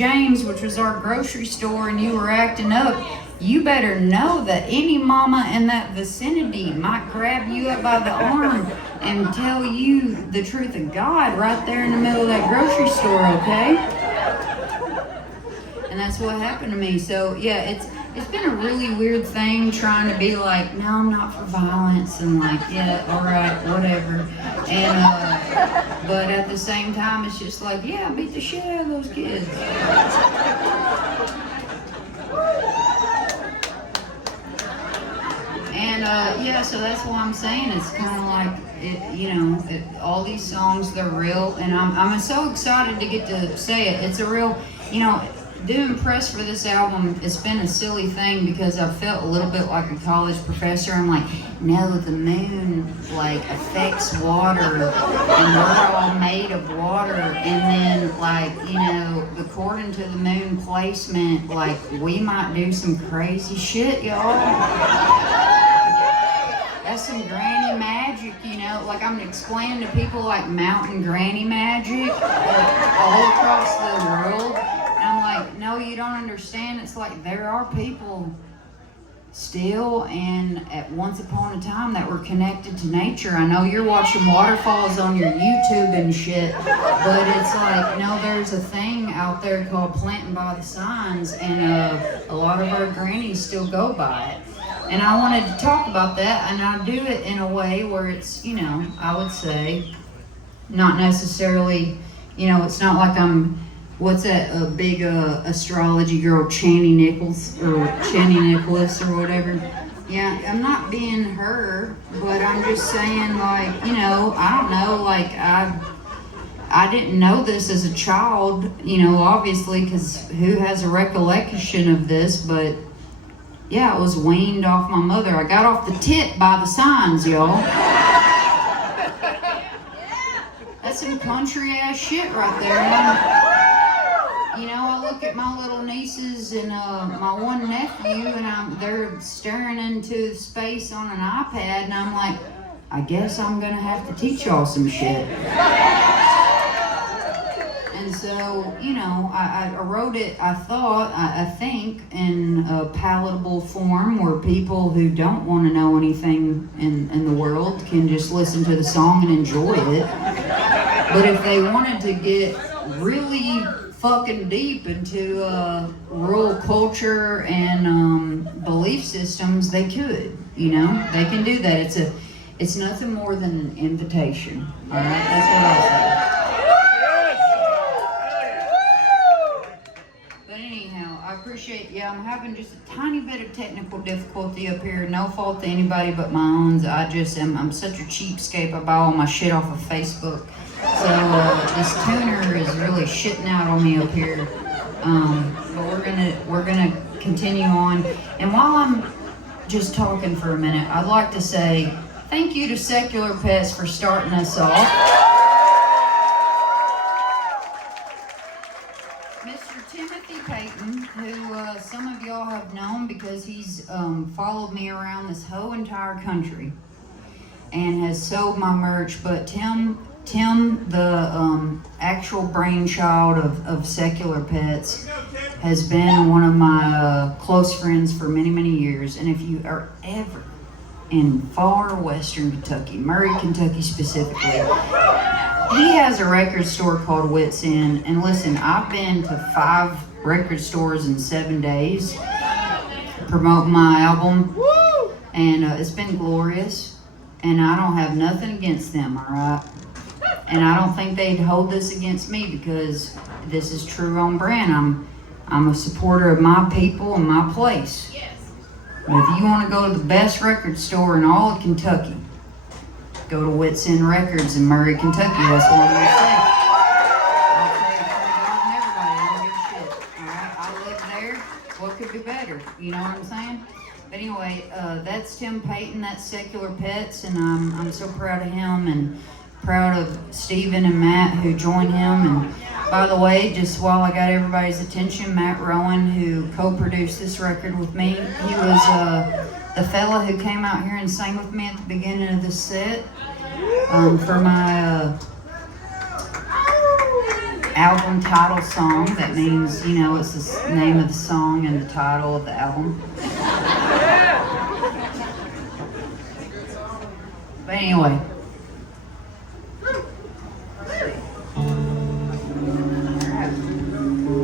James, which was our grocery store, and you were acting up, you better know that any mama in that vicinity might grab you up by the arm and tell you the truth of God right there in the middle of that grocery store, okay? And that's what happened to me. So yeah, it's been a really weird thing trying to be like, no, I'm not for violence, and like, yeah, all right, whatever. And but at the same time, it's just like, yeah, beat the shit out of those kids. And yeah, so that's what I'm saying. It's kind of like, all these songs, they're real, and I'm so excited to get to say it. It's a real, doing press for this album, it's been a silly thing because I felt a little bit like a college professor. I'm like, no, the moon like affects water, and we're all made of water, and then like, according to the moon placement, like we might do some crazy shit, y'all. That's some granny magic, like I'm explaining to people like mountain granny magic all across the world. Like, no, you don't understand. It's like there are people still and at once upon a time that were connected to nature. I know you're watching waterfalls on your YouTube and shit, but it's like, no, there's a thing out there called planting by the signs, and a lot of our grannies still go by it. And I wanted to talk about that, and I do it in a way where it's, I would say, not necessarily, it's not like I'm, what's that big astrology girl, Chani Nicholas or whatever. Yeah, I'm not being her, but I'm just saying, like, I don't know, like, I didn't know this as a child, obviously, because who has a recollection of this, but yeah, I was weaned off my mother. I got off the tit by the signs, y'all. That's some country ass shit right there. I look at my little nieces and my one nephew, and they're staring into space on an iPad, and I'm like, I guess I'm gonna have to teach y'all some shit. And so, I wrote it, I think, in a palatable form where people who don't want to know anything in the world can just listen to the song and enjoy it. But if they wanted to get really fucking deep into rural culture and belief systems, they could, they can do that. It's nothing more than an invitation. All right, that's what I'll say. But anyhow, I appreciate. Yeah, I'm having just a tiny bit of technical difficulty up here. No fault to anybody but my own. I'm such a cheapskate. I buy all my shit off of Facebook. So this tuner is really shitting out on me up here, but we're gonna continue on. And while I'm just talking for a minute, I'd like to say thank you to Secular Pets for starting us off. Mr. Timothy Payton, who some of y'all have known because he's followed me around this whole entire country and has sold my merch, but Tim, the actual brainchild of Secular Pets, has been one of my close friends for many, many years. And if you are ever in far western Kentucky, Murray, Kentucky specifically, he has a record store called Wits End. And listen, I've been to 5 record stores in 7 days promoting my album, and it's been glorious. And I don't have nothing against them, all right? And I don't think they'd hold this against me because this is true on brand. I'm a supporter of my people and my place. Yes. But if you want to go to the best record store in all of Kentucky, go to Wits End Records in Murray, Kentucky. That's what I'm going to say. I'll say it for everybody. I don't give a shit. All right? I live there. What could be better? You know what I'm saying? But anyway, that's Tim Payton. That's Secular Pets, and I'm so proud of him and proud of Steven and Matt who joined him. And by the way, just while I got everybody's attention, Matt Rowan, who co-produced this record with me, he was the fella who came out here and sang with me at the beginning of the set for my album title song. That means, you know, it's the name of the song and the title of the album. But anyway.